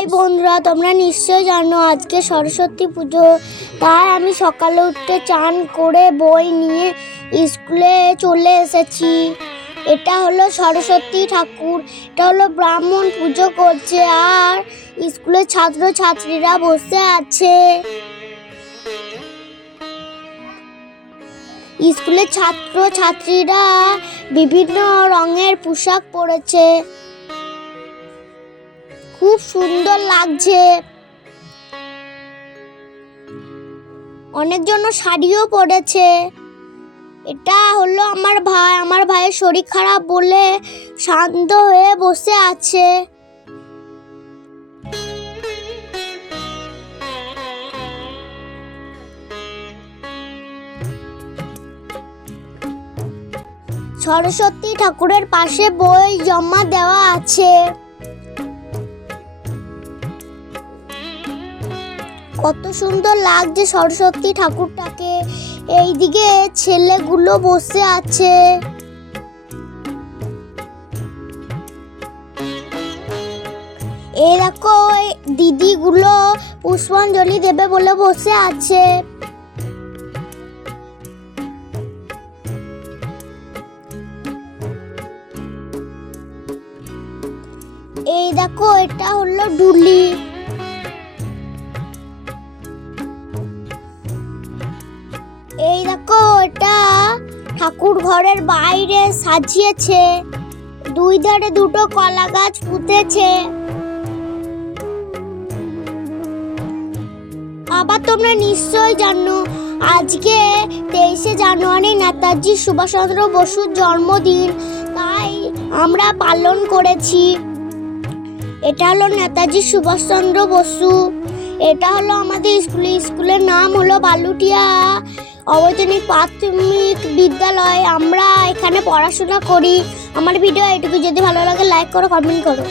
High বন্ধুরা, তোমরা নিশ্চয়ই জানো আজকে সরস্বতী পুজো। তাই আমি সকালে উঠতে চান করে বই নিয়ে স্কুলে চলে এসেছি। এটা হলো সরস্বতী ঠাকুর, এটা হলো ব্রাহ্মণ পুজো করছে আর স্কুলের ছাত্রছাত্রীরা বসে আছে। স্কুলের ছাত্রছাত্রীরা বিভিন্ন রঙের পোশাক পরেছে, খুব সুন্দর লাগছে। অনেকজন শাড়িও পরেছে। এটা হলো আমার ভাইয়ের শরীর খারাপ বলে শান্ত হয়ে বসে আছে। সরস্বতী ঠাকুরের পাশে বই জমা দেওয়া আছে। কত সুন্দর লাগছে সরস্বতী ঠাকুরটাকে। এইদিকে ছেলেগুলো বসে আছে। এই দেখো দিদিগুলো পুষ্পাঞ্জলি দেবে বলে বসে আছে। এই দেখো এটা হলো ডুলি। এই দেখো এটা ঠাকুর ঘরের বাইরে সাজিয়েছে। দুই ধারে দুটো কলা গাছ পুঁতেছে। আবার তোমরা নিশ্চয় জানো আজকে 23শে জানুয়ারি নেতাজি সুভাষচন্দ্র বসুর জন্মদিন, তাই আমরা পালন করেছি। এটা হলো নেতাজি সুভাষচন্দ্র বসু। এটা হলো আমাদের স্কুলের নাম হলো বালুটিয়া অবৈতনিক প্রাথমিক বিদ্যালয়। আমরা এখানে পড়াশোনা করি। আমার ভিডিও এটুকু, যদি ভালো লাগে লাইক করো, কমেন্ট করো।